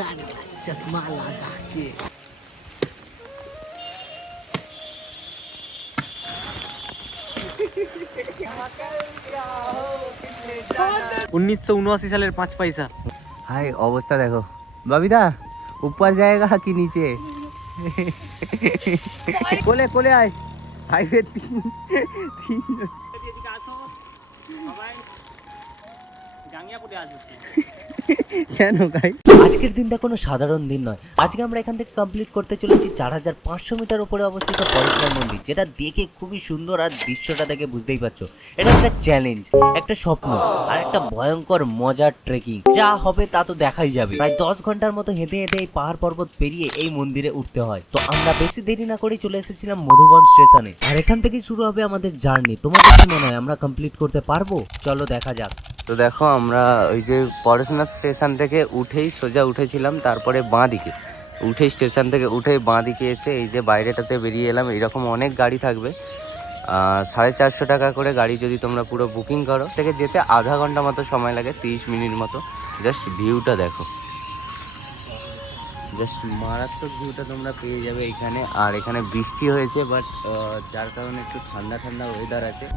सारा चश्मा लगा के उन्नीस सौ उनवासी साल पाँच पैसा हाय अवस्था देखो बबीता ऊपर जाएगा कि नीचे कोले कोले आए हाईवे तीन तीन কেন আজকের দিনটা কোনো সাধারণ দিন নয়। আজকে আমরা এখান থেকে কমপ্লিট করতে চলেছি চার হাজার পাঁচশো মিটার উপরে অবস্থিত মন্দির, যেটা দেখে খুবই সুন্দর আর দৃশ্যটা দেখে বুঝতেই পারছ। এটা একটা চ্যালেঞ্জ একটা স্বপ্ন আর একটা ভয়ঙ্কর মজার ট্রেকিং যা হবে তা তো দেখাই যাবে। প্রায় দশ ঘণ্টার মতো হেঁটে হেঁটে এই পাহাড় পর্বত পেরিয়ে এই মন্দিরে উঠতে হয়। তো আমরা বেশি দেরি না করেই চলে এসেছিলাম মধুবন স্টেশনে। আর এখান থেকেই শুরু হবে আমাদের জার্নি। তোমাদের কি মনে হয় আমরা কমপ্লিট করতে পারব? চলো দেখা যাক। তো দেখো, আমরা ওই যে পড়াশোনার স্টেশন থেকে উঠেই সোজা উঠেছিলাম, তারপরে বাঁ দিকে। উঠে স্টেশন থেকে উঠে বাঁ দিকে এসে এই যে বাইরেটাতে বেরিয়ে এলাম, এরকম অনেক গাড়ি থাকবে। সাড়ে চারশো টাকা করে গাড়ি যদি তোমরা পুরো বুকিং করো, থেকে যেতে আধা ঘণ্টা মতো সময় লাগে, তিরিশ মিনিট মতো। জাস্ট ভিউটা দেখো। জাস্ট মারাত্মক ভিউটা তোমরা পেয়ে যাবে এখানে। আর এখানে বৃষ্টি হয়েছে বাট যার কারণে একটু ঠান্ডা ঠান্ডা ওয়েদার আছে।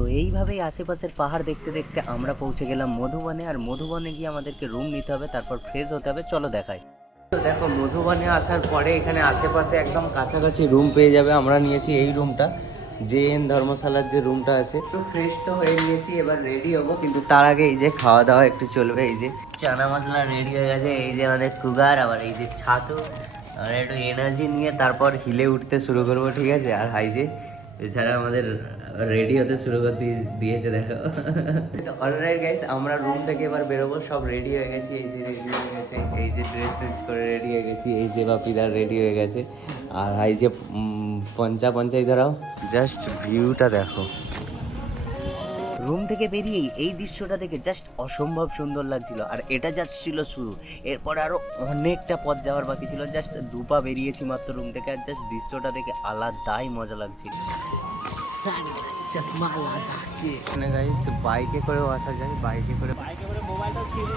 তো এইভাবেই আশেপাশের পাহাড় দেখতে দেখতে আমরা পৌঁছে গেলাম মধুবনে। আর মধুবনে গিয়ে আমাদেরকে রুম নিতে হবে, তারপর ফ্রেশ হতে হবে। চলো দেখাই। তো দেখো, মধুবনে আসার পরে এখানে আশেপাশে একদম কাছাকাছি রুম পেয়ে যাবে। আমরা নিয়েছি এই রুমটা জে এন ধর্মশালার যে রুমটা আছে। একটু ফ্রেশ তো হয়ে নিয়েছি এবার রেডি হব। কিন্তু তার আগে এই যে খাওয়া দাওয়া একটু চলবে, এই যে চানা মশলা রেডি হয়ে গেছে। এই যে আমাদের কুগার আবার এই যে ছাতু। আর একটু এনার্জি নিয়ে তারপর হিলে উঠতে শুরু করব, ঠিক আছে? আর হাই যে, এছাড়া আমাদের রেডি হতে শুরু করে দিয়েছে দেখো। তো অলরাইট গাইস আমরা রুম থেকে এবার বেরোবো। সব রেডি হয়ে গেছি এই যে রেডি হয়ে গেছে এই যে ড্রেস চেঞ্জ করে রেডি হয়ে গেছি এই যে বাপিদার রেডি হয়ে গেছে। আর এই যে পঞ্চা পঞ্চাই ধরাও। জাস্ট ভিউটা দেখো। রুম থেকে বেরিয়েই এই দৃশ্যটা দেখে জাস্ট অসম্ভব সুন্দর লাগছিল। আর এটা জাস্ট ছিল শুরু। এরপর আরও অনেকটা পথ যাওয়ার বাকি ছিল। জাস্ট দুপা বেরিয়েছি মাত্র রুম থেকে আর জাস্ট দৃশ্যটা দেখে আলাদাই মজা লাগছিল। বাইকে করেও আসা যায়। বাইকে করে বাইকে করে মোবাইলটা ছিল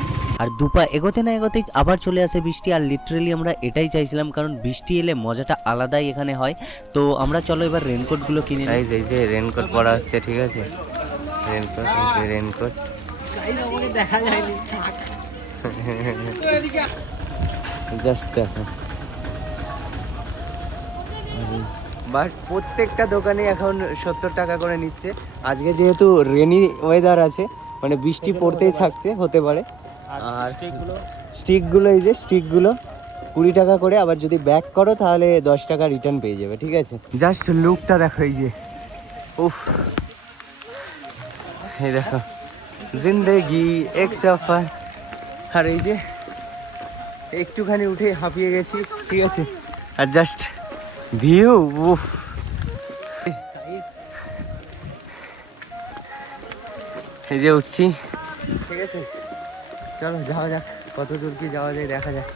আর দুপা এগোতে না এগোতে আবার চলে আসে বৃষ্টি, আর লিটারেলি আমরা এটাই চাইছিলাম, কারণ বৃষ্টি এলে মজাটা আলাদাই এখানে হয়। তো আমরা চলো এবার রেনকোটগুলো কিনে নিই। এই যে রেনকোট পরা হচ্ছে, ঠিক আছে? রেনকোট রেনকোট দেখা যায়নি। জাস্ট বাট প্রত্যেকটা দোকানে এখন সত্তর টাকা করে নিচ্ছে। আজকে যেহেতু রেনি ওয়েদার আছে মানে বৃষ্টি পড়তেই থাকছে, হতে পারে। আর স্টিকগুলো এই যে স্টিকগুলো কুড়ি টাকা করে আবার যদি ব্যাক করো তাহলে দশ টাকা রিটার্ন পেয়ে যাবে ঠিক আছে? জাস্ট লুকটা দেখো এই যে। উফ। এই দেখো জিন্দেগি এক সফর। আর এই যে একটুখানি উঠে হাঁপিয়ে গেছি ঠিক আছে? আর জাস্ট ভিউ উফ। এই যে উঠছি। ঠিক আছে? চলো যাওয়া যাক কত দূর কি যাওয়া যায় দেখা যাক।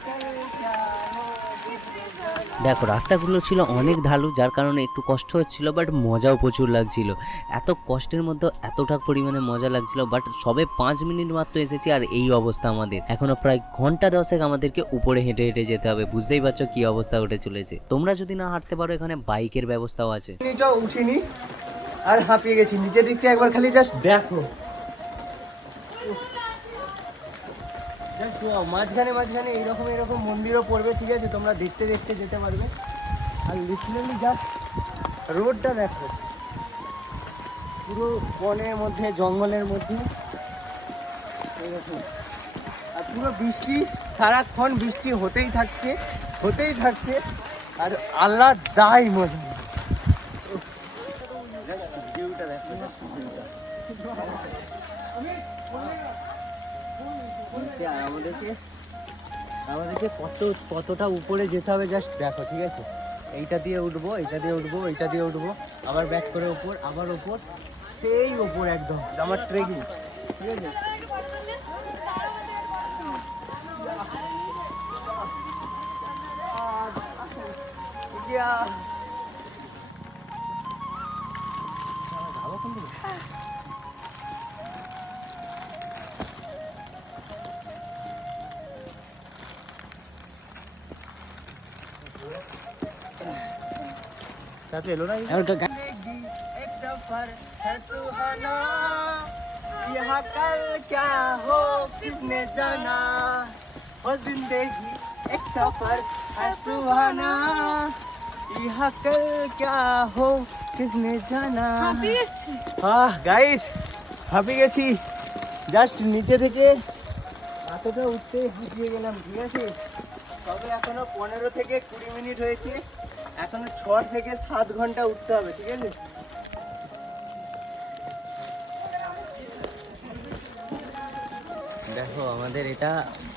দেখো রাস্তাগুলো ছিল অনেক ঢালু যার কারণে একটু কষ্ট হচ্ছিল বাট মজাও প্রচুর লাগছিল। এত কষ্টের মধ্যে এতটা পরিমাণে মজা লাগছিল বাট সবে পাঁচ মিনিট মাত্র এসেছি আর এই অবস্থা আমাদের। এখনও প্রায় ঘণ্টা দশেক আমাদেরকে উপরে হেঁটে হেঁটে যেতে হবে বুঝতেই পারছ কি অবস্থা উঠে চলেছে। তোমরা যদি না হাঁটতে পারো এখানে বাইকের ব্যবস্থাও আছে। উঠিনি আর হাঁপিয়ে গেছি নিচের দিকটা একবার খালি জাস্ট দেখো। মাঝখানে মাঝখানে এইরকম এরকম মন্দিরও পড়বে ঠিক আছে? তোমরা দেখতে দেখতে যেতে পারবে। আর লিটারালি জাস্ট রোডটা দেখো। পুরো বনের মধ্যে জঙ্গলের মধ্যে। এরকম আর পুরো বৃষ্টি সারাক্ষণ বৃষ্টি হতেই থাকছে হতেই থাকছে। আর আল্লাহ দাই ভিউটা দেখো। নিচে আর আমাদেরকে আমাদেরকে কত, কতটা উপরে যেতে হবে জাস্ট দেখো, ঠিক আছে এইটা দিয়ে উঠবো, এইটা দিয়ে উঠবো, এইটা দিয়ে উঠবো, আবার ব্যাক করে ওপর আবার ওপর সেই ওপর একদম, আমার ট্রেকিং ঠিক আছে Yeah. তাতে এলো না जिंदगी एक सफर है सुहाना यहाँ कल क्या हो किसने जाना ओ जिंदगी एक सफर है सुहाना यहाँ कल क्या हो किसने जाना আহ গাইস হাঁপে গেছি জাস্ট নিচে থেকে এতটা উঠতে হাঁপিয়ে গেলাম ঠিক আছে তবে এখনও পনেরো থেকে কুড়ি মিনিট হয়েছে। এখনও ছ থেকে সাত ঘণ্টা উঠতে হবে ঠিক আছে? দেখো আমাদের এটা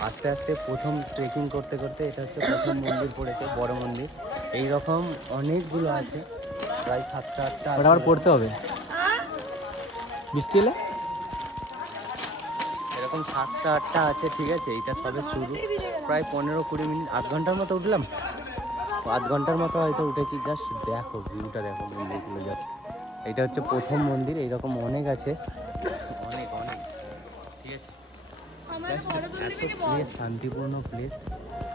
আস্তে আস্তে প্রথম ট্রেকিং করতে করতে এটা হচ্ছে প্রথম মন্দির পড়েছে বড় মন্দির। এই রকম অনেকগুলো আছে প্রায় সাতটা আটটা আবার পড়তে হবে? বৃষ্টি এলে? এরকম সাতটা আটটা আছে ঠিক আছে এটা সবে শুরু। প্রায় পনেরো কুড়ি মিনিট আধ ঘণ্টার মতো উঠলাম। আধ ঘণ্টার মতো হয়তো উঠেছি। জাস্ট দেখো ভিউটা দেখো মন্দিরগুলো জাস্ট এটা হচ্ছে প্রথম মন্দির এইরকম অনেক আছে। অনেক অনেক। ঠিক আছে? প্লেস শান্তিপূর্ণ প্লেস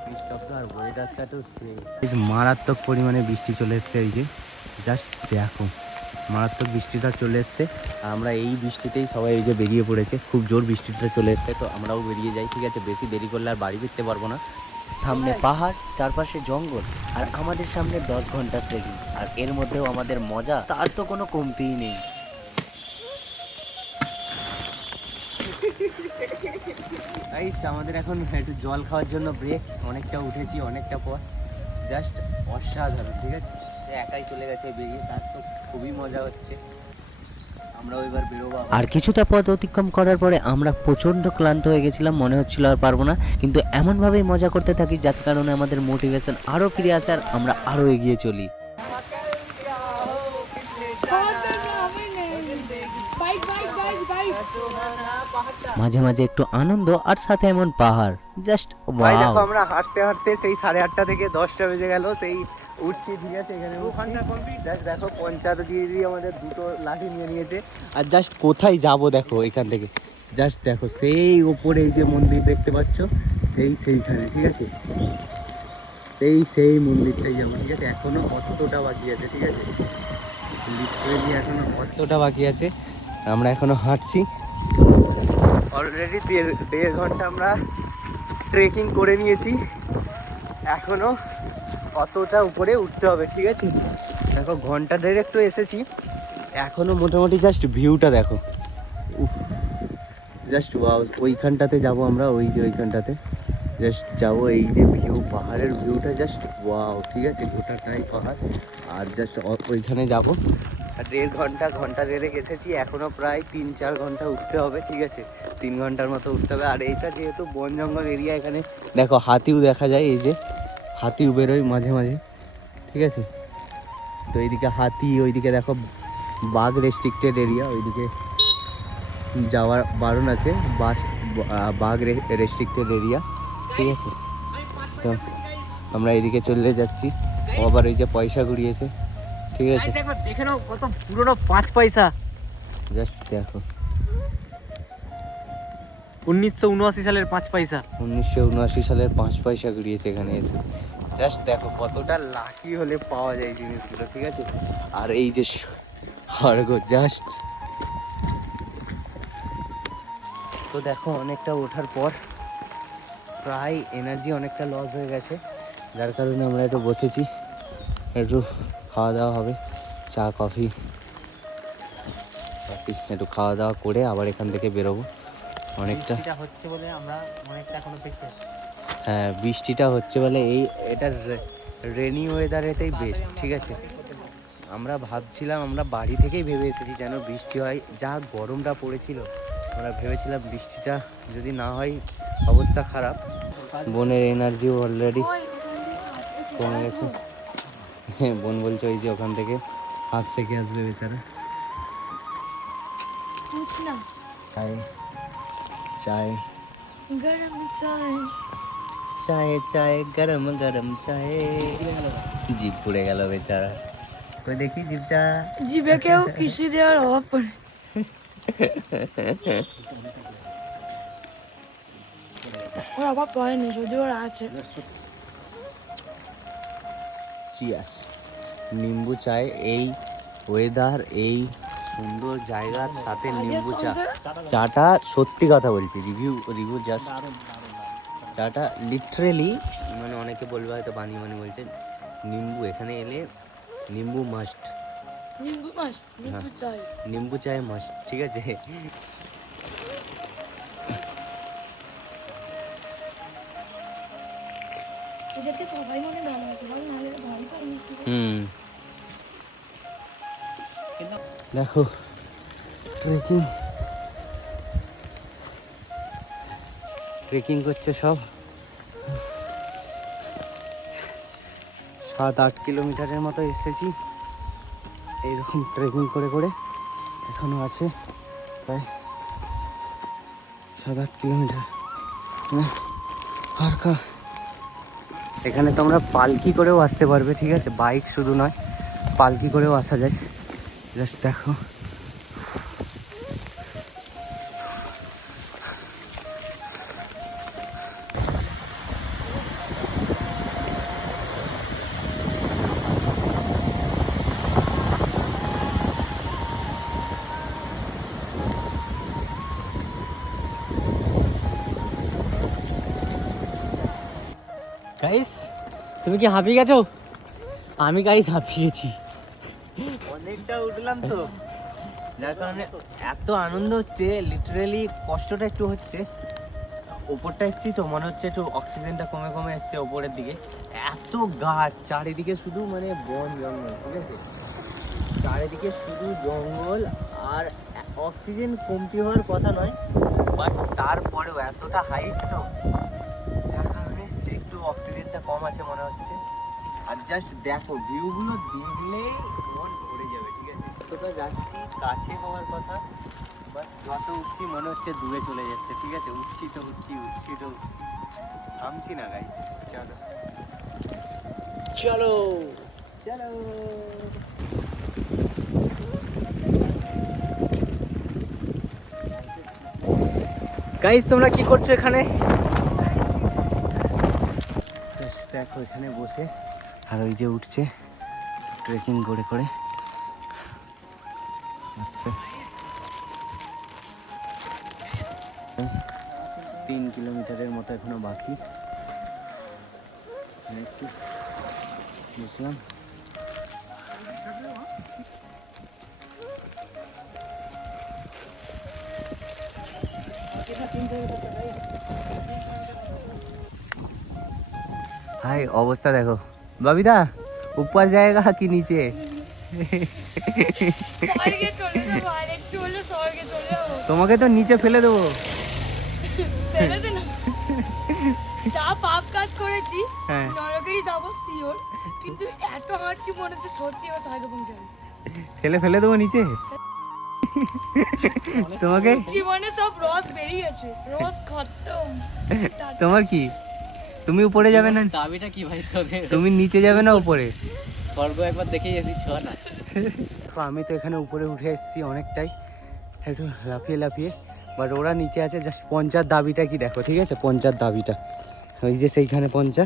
নিস্তব্ধ আর ওয়েদারটাও সেই। মারাত্মক পরিমাণে বৃষ্টি চলে এসছে এই যে। জাস্ট দেখো। মারাত্মক বৃষ্টিটা চলে এসছে। আমরা এই বৃষ্টিতেই সবাই এই যে বেরিয়ে পড়েছে। খুব জোর বৃষ্টিটা চলে এসছে, তো আমরাও বেরিয়ে যাই। ঠিক আছে, বেশি দেরি করলে আর বাড়ি ফিরতে পারব না। সামনে পাহাড়, চারপাশে জঙ্গল আর আমাদের সামনে দশ ঘণ্টা ট্রেকিং। আর এর মধ্যেও আমাদের মজা, তার তো কোনো কমতিই নেই। আমাদের এখন একটু জল খাওয়ার জন্য ব্রেক অনেকটা উঠেছি, অনেকটা পর। জাস্ট অসাধারণ, ঠিক আছে? সে একাই চলে গেছে বেরিয়ে, তার তো খুবই মজা হচ্ছে। আমরাও এবার বেরোবো আর কিছুটা পথ অতিক্রম করার পরে আমরা প্রচণ্ড ক্লান্ত হয়ে গেছিলাম মনে হচ্ছিল আর পারব না। কিন্তু এমনভাবেই মজা করতে থাকি যার কারণে আমাদের মোটিভেশন আরও ফিরে আসে আর আমরা আরও এগিয়ে চলি। মাঝে মাঝে একটু আনন্দ আর সাথে এমন পাহাড়। জাস্ট আমরা হাঁটতে হাঁটতে সেই সাড়ে আটটা থেকে দশটা বেজে গেল সেই উঠছি ঠিক আছে এখানে জাস্ট দেখো পঞ্চায়েত দিয়ে দিয়ে আমাদের দুটো লাঠি নিয়ে নিয়েছে। আর জাস্ট কোথায় যাব দেখো এখান থেকে? জাস্ট দেখো সেই ওপরে এই যে মন্দির দেখতে পাচ্ছ সেই সেইখানে ঠিক আছে? সেই সেই মন্দিরটাই যাব ঠিক আছে? এখনও কতটা বাকি আছে ঠিক আছে? লিটারেলি এখনও কতটা বাকি আছে। আমরা এখনও হাঁটছি। অলরেডি দেড় দেড় ঘণ্টা আমরা ট্রেকিং করে নিয়েছি। এখনও অতটা উপরে উঠতে হবে, ঠিক আছে? দেখো, ঘণ্টা দেড়েক তো এসেছি। এখনও মোটামুটি জাস্ট ভিউটা দেখো। জাস্ট ওইখানটাতে যাব আমরা, ওই যে ওইখানটাতে। জাস্ট যাব এই যে ভিউ পাহাড়ের ভিউটা জাস্ট ওয়াও ঠিক আছে? গোটাটাই পাহাড়। আর জাস্ট ওইখানে যাব। আর দেড় ঘণ্টা ঘণ্টা দেড়েক এসেছি এখনও প্রায় তিন চার ঘণ্টা উঠতে হবে, ঠিক আছে? তিন ঘণ্টার মতো উঠতে হবে। আর এইটা যেহেতু বন জঙ্গল এরিয়া এখানে, দেখো হাতিও দেখা যায় এই যে। হাতিও বেরোয় মাঝে মাঝে ঠিক আছে? তো এইদিকে হাতি ওইদিকে দেখো বাঘ রেস্ট্রিক্টেড এরিয়া ওইদিকে যাওয়ার বারণ আছে। বাস বাঘ রেস্ট্রিক্টেড এরিয়া ঠিক আছে? তো আমরা এইদিকে চলে যাচ্ছি। আবার ওই যে পয়সা ঘুরিয়েছে ঠিক আছে? দেখে নাও কত পুরনো পাঁচ পয়সা। জাস্ট দেখো। উনিশশো উনআশি সালের পাঁচ পয়সা। উনিশশো উনআশি সালের পাঁচ পয়সা ঘুরিয়েছে এখানে এসে। জাস্ট দেখো কতটা লাকি হলে পাওয়া যায় জিনিসগুলো, ঠিক আছে? আর এই যে খড়গ জাস্ট তো দেখো অনেকটা ওঠার পর প্রায় এনার্জি অনেকটা লস হয়ে গেছে। যার কারণে আমরা একটু বসেছি। একটু খাওয়া দাওয়া হবে, চা, কফি একটু খাওয়া দাওয়া করে আবার এখান থেকে বেরোবো। অনেকটা। এটা হচ্ছে বলে আমরা অনেকটা এখনও পেয়েছি হ্যাঁ বৃষ্টিটা হচ্ছে বলে এই এটা রেনি ওয়েদারেতেই বেস্ট ঠিক আছে? আমরা ভাবছিলাম আমরা বাড়ি থেকেই ভেবে এসেছি যেন বৃষ্টি হয় যা গরমটা পড়েছিল। আমরা ভেবেছিলাম বৃষ্টিটা যদি না হয় অবস্থা খারাপ। বোনের এনার্জিও অলরেডি কমে গেছে। হ্যাঁ বোন বলছে ওই যে ওখান থেকে হাত সেকে আসবে বেচারা। पूछ চায় গরম চায় চায়ে চায়ে গরম গরম চায়ে জিভ পুড়ে গেল বেচারা ওই দেখি জিভটা জিভে কেউ কিছু দেওয়ার অভাব পড়ে ওর অভাব পড়েনি যদি ওর আছে চিয়াস নিম্বু চায় এই ওয়েদার এই সুন্দর জায়গার সাথে নিম্বু চা। চাটা সত্যি কথা বলছি রিভিউ রিভিউ জাস্ট চাটা লিটারেলি মানে অনেকে বলবে হয়তো বানিয়ে বানিয়ে বলছে নিম্বু এখানে এলে নিম্বু মাস্ট নিম্বু মাছ নিম্বু নিম্বু চায় মাস্ট ঠিক আছে? এদেরকে সবাই মনে না হুম। দেখো ট্রেকিং ট্রেকিং করছে সব। সাত আট কিলোমিটারের মতো এসেছি। এইরকম ট্রেকিং করে করে এখনও আছে প্রায় সাত আট কিলোমিটার। হ্যাঁ, আর কা এখানে তোমরা পালকি করেও আসতে পারবে ঠিক আছে? বাইক শুধু নয় পালকি করেও আসা যায়। জাস্ট দেখো গাইস তুমি কি হাঁপিয়ে গেছো? আমি গাইস হাঁপিয়েছি। অনেকটা উঠলাম তো। যার কারণে এত আনন্দ হচ্ছে লিটারেলি কষ্টটা একটু হচ্ছে। ওপরটা এসছি তো, মনে হচ্ছে একটু অক্সিজেনটা কমে কমে এসছে ওপরের দিকে। এত গাছ, চারিদিকে শুধু মানে বন জঙ্গল, ঠিক আছে? চারিদিকে শুধু জঙ্গল আর অক্সিজেন কমতি হওয়ার কথা নয় বাট তারপরেও এতটা হাইট তো, যার কারণে একটু অক্সিজেনটা কম আছে মনে হচ্ছে। আর জাস্ট দেখো ভিউগুলো দেখলে যতটা যাচ্ছি কাছে হওয়ার কথা বাট যত উঠছি মনে হচ্ছে দূরে চলে যাচ্ছে ঠিক আছে? উঠছি তো উঠছি উঠছি তো উঠছি। থামছি না গাইজ চলো। চলো। চলো। গাইস তোমরা কি করছ এখানে? দেখো এখানে বসে আর ওই যে উঠছে ট্রেকিং করে করে। তিন কিলোমিটারের মতো এখনও বাকি। একটু বুঝলাম হাই অবস্থা দেখো। বাবিদা উপর জায়গা কি নিচে? তোমাকে তো নিচে ফেলে দেবো। ফেলে দে না। যা পাপ কাজ করেছি হ্যাঁ। নরকেই যাব শিওর। কিন্তু এত হাঁটছি মনে হচ্ছে সত্যি আমার স্বর্গে পৌঁছাবে ফেলে ফেলে দেবো নিচে? তোমাকে? জীবনে সব রস বেরিয়েছে। রস খতম। তোমার কি? তুমি উপরে যাবে না? দাবিটা কি ভাই তোদের তুমি নিচে যাবে না উপরে? স্বর্গ একবার দেখেই এসেছি ছ না। তো আমি তো এখানে উপরে উঠে এসেছি অনেকটাই। একটু লাফিয়ে লাফিয়ে। বাট ওরা নিচে আছে জাস্ট পঞ্চার দাবিটা কি দেখো, ঠিক আছে? পঞ্চার দাবিটা। ওই যে সেইখানে পঞ্চা।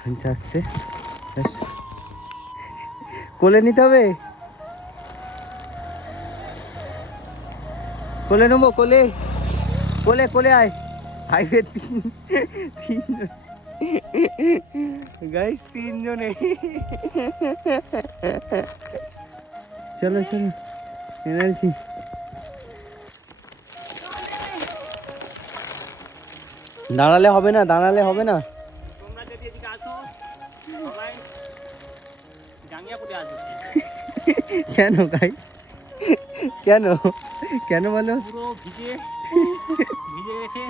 পঞ্চা আসছে। কোলে নিতে হবে? কোলে নেব, কোলে? কোলে কোলে আয়। হাইওয়ে তিন তিনজন গাইস তিনজনে চলো চলো। এনার্জি দাঁড়ালে হবে না দাঁড়ালে হবে না। তোমরা যদি এদিকে আসো সবাই আসো কেন গাইস কেন? কেন বলো? পুরো ভিজে ভিজে রেখে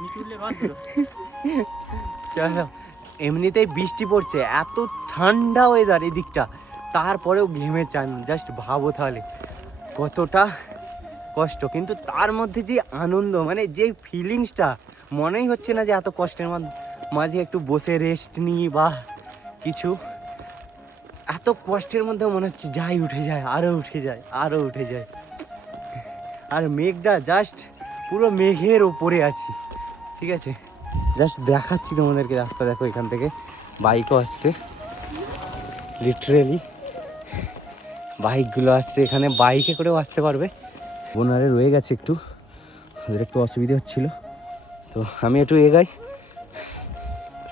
নিচে রস চলো এমনিতেই বৃষ্টি পড়ছে এত ঠান্ডা ওয়েদার এদিকটা। তারপরেও ঘেমে চান জাস্ট ভাবো তাহলে। কতটা কষ্ট কিন্তু তার মধ্যে যে আনন্দ মানে যে ফিলিংসটা মনেই হচ্ছে না যে এত কষ্টের মাঝে একটু বসে রেস্ট নিই বা কিছু। এত কষ্টের মধ্যে মনে হচ্ছে যাই উঠে যায় আরও উঠে যায় আরও উঠে যায়। আর মেঘটা জাস্ট পুরো মেঘের ওপরে আছি, ঠিক আছে? জাস্ট দেখাচ্ছি তোমাদেরকে রাস্তা, দেখো এখান থেকে। বাইকও আসছে লিটারেলি বাইকগুলো আসছে এখানে বাইকে করেও আসতে পারবে। বোনারে রয়ে গেছে একটু, ওদের একটু অসুবিধা হচ্ছিল। তো আমি একটু এগাই।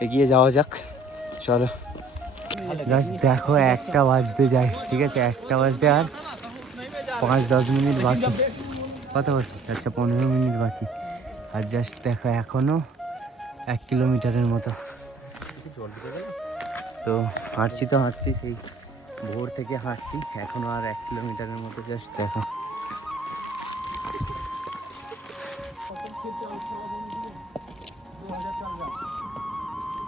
এগিয়ে যাওয়া যাক। চলো। Just দেখো একটা বাজতে যায়, ঠিক আছে? একটা বাজতে আর পাঁচ, দশ মিনিট বাকি। কত বাজে? আচ্ছা পনেরো মিনিট বাকি। আর জাস্ট দেখো এখনও এক কিলোমিটারের মতো। তো হাঁটছি তো হাঁটছি, সেই ভোর থেকে হাঁটছি। এখনও আর এক কিলোমিটারের মতো জাস্ট দেখো।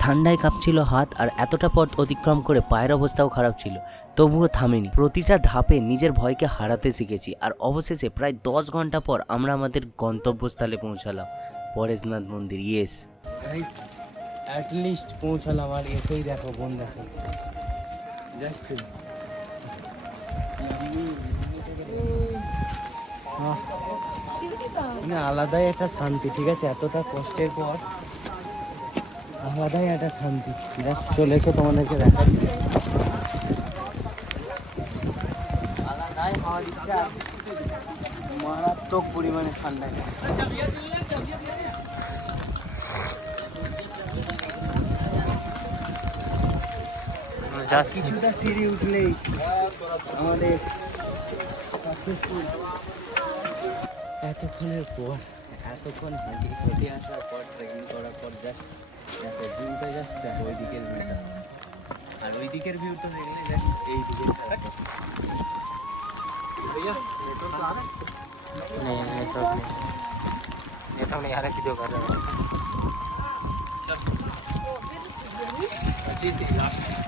ঠান্ডায় কাঁপছিল হাত আর এতটা পথ অতিক্রম করে পায়ের অবস্থাও খারাপ ছিল। তবুও থামেনি। প্রতিটা ধাপে নিজের ভয়কে হারাতে শিখেছি আর অবশেষে প্রায় দশ ঘণ্টা পর আমরা আমাদের গন্তব্যস্থলে পৌঁছালাম। পরেশনাথ মন্দির ইয়েস অ্যাট লিস্ট পৌঁছালাম আর এসেই দেখো বোন দেখো। জাস্ট মানে আলাদাই একটা শান্তি ঠিক আছে? এতটা কষ্টের পর আলাদাই একটা শান্তি। জাস্ট চলে এসো তোমাদেরকে দেখা মারাত্মক পরিমাণে ঠান্ডা। কিছুটা সিঁড়ি উঠলেই আমাদের। এতক্ষণের পর এতক্ষণ হাঁটি হেঁটে আসার পর ট্রেকিং করার পর জাস্ট দেখো ভিউটা জাস্ট দেখো ওই দিকের ভিউটা আর ওই দিকের ভিউ তো দেখলে জাস্ট এই দিকের नहीं नेटवर्क नहीं नेटवर्क नहीं आ रहा वीडियो कर रहा है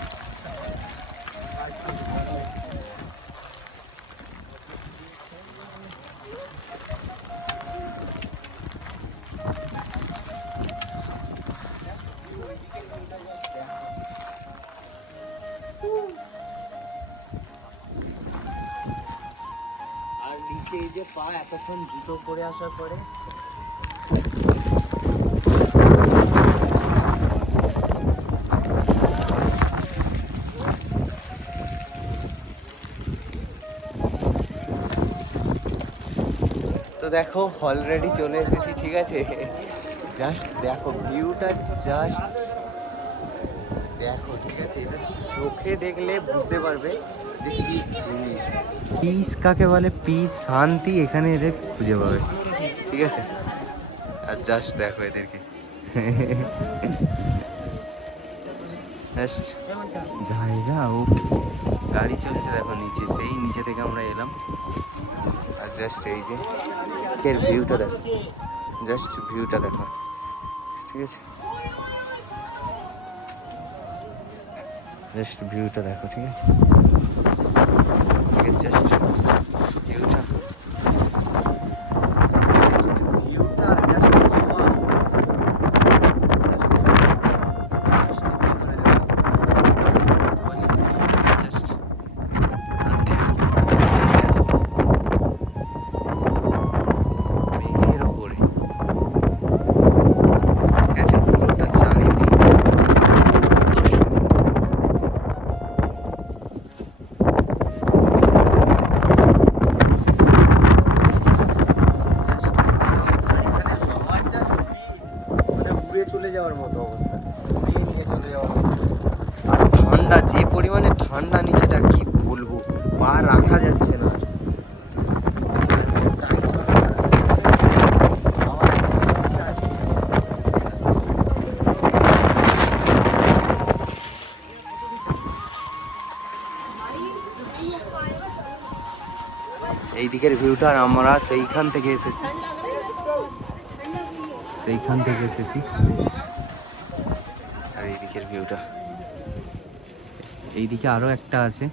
পা এতক্ষণ জুতো পরে আসার পরে। তো দেখো অলরেডি চলে এসেছি, ঠিক আছে? জাস্ট দেখো ভিউটা জাস্ট দেখো, ঠিক আছে? এটা চোখে দেখলে বুঝতে পারবে। পিস কাকে বলে? পিস শান্তি, এখানে এদের খুঁজে পাবে। ঠিক আছে? আর জাস্ট দেখো এদেরকে। জায়গা, ও গাড়ি চলছে দেখো নিচে। সেই নিচে থেকে আমরা এলাম। আর জাস্ট এই যে, এর ভিউটা দেখো। জাস্ট ভিউটা দেখো। ঠিক আছে? জাস্ট ভিউটা দেখো, ঠিক আছে? ঠিক আছে জাস্ট ভিউটা ভিউটা দিকের ভিউটা আর আমরা সেইখান থেকে এসেছি। সেইখান থেকে এসেছি। আর এইদিকের ভিউটা এইদিকে আরও একটা আছে।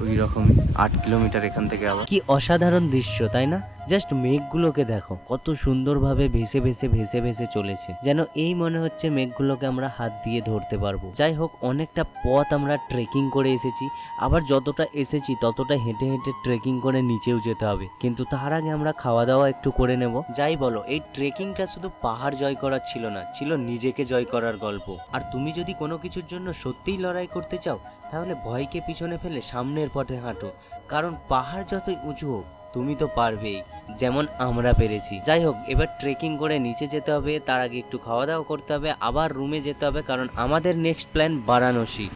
ওই রকম আট কিলোমিটার এখান থেকে আবার। কি অসাধারণ দৃশ্য, তাই না? জাস্ট মেঘগুলোকে দেখো, কত সুন্দরভাবে ভেসে ভেসে ভেসে ভেসে চলেছে। যেন এই মনে হচ্ছে মেঘগুলোকে আমরা হাত দিয়ে ধরতে পারব। যাই হোক, অনেকটা পথ আমরা ট্রেকিং করে এসেছি। আবার যতটা এসেছি, ততটা হেঁটে হেঁটে ট্রেকিং করে নিচেও যেতে হবে। কিন্তু তার আগে আমরা খাওয়া দাওয়া একটু করে নেব। যাই বলো, এই ট্রেকিংটা শুধু পাহাড় জয় করার ছিল না, ছিল নিজেকে জয় করার গল্প। আর তুমি যদি কোনো কিছুর জন্য সত্যিই লড়াই করতে চাও তাহলে ভয়কে পিছনে ফেলে সামনের পথে হাঁটো। কারণ পাহাড় যতই উঁচু হোক, তুমি তো পারবেই, যেমন আমরা পেরেছি। যাই হোক, এবার ট্রেকিং করে নিচে যেতে হবে, তার আগে একটু খাওয়া দাওয়া করতে হবে, আবার রুমে যেতে হবে, কারণ আমাদের নেক্সট প্ল্যান বারাণসী।